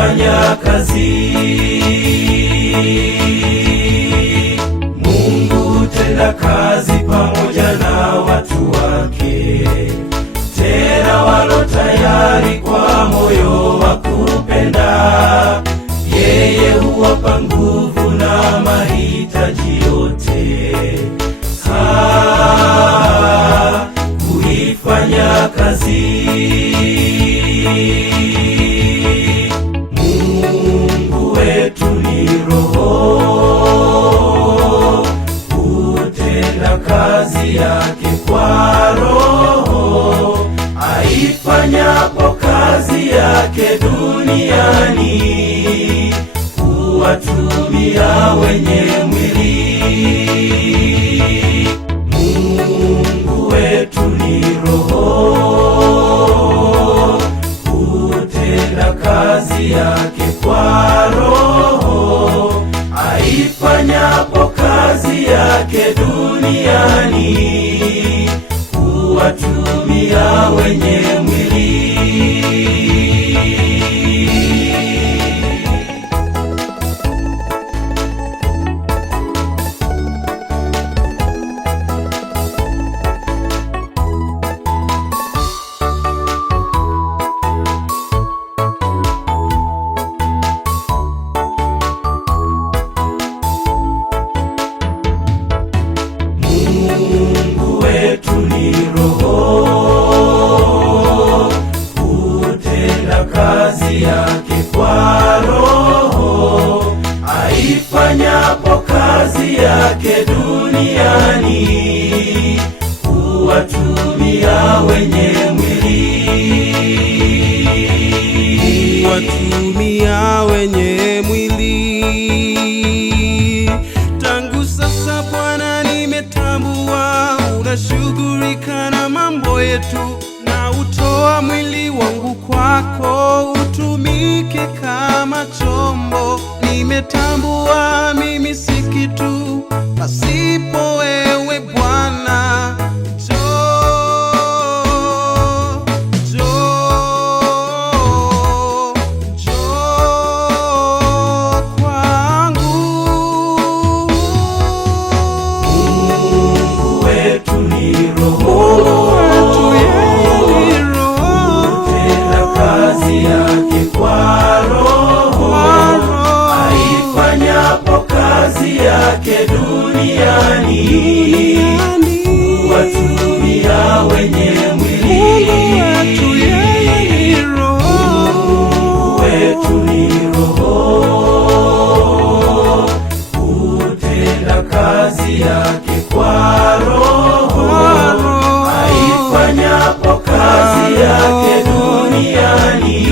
kuifanya kazi. Mungu hutenda kazi pamoja na watu wake, tena walo tayari kwa moyo wa kupenda. Yeye huwapa nguvu na mahitaji yote, kuifanya kazi. Mungu wetu ni Roho, hutenda kazi yake kwa Roho, aifanyapo kazi yake duniani, huwatumia wenye mwili. Mungu wetu ni Roho, hutenda kazi yake kwa Roho, aifanyapo kazi yake duniani, huwatumia wenye mwili. Mungu wetu ni Roho, hutenda kazi yake kwa Roho, aifanyapo kazi yake duniani, huwatumia wenye mwili. Huwatumia wenye mwili. Tangu sasa Bwana nimetambua, unashughulika na mambo yetu, na utoa mwili wangu kwako, utumike kama chombo. Nimetambua mimi si kitu pasipo wewe Bwana. Mungu wetu ni Roho, hutenda kazi yake kwa Roho, aifanyapo kazi yake duniani, huwatumia wenye mwili. Mungu wetu ni Roho, hutenda kazi yake kwa Roho, aifanyapo kazi yake duniani,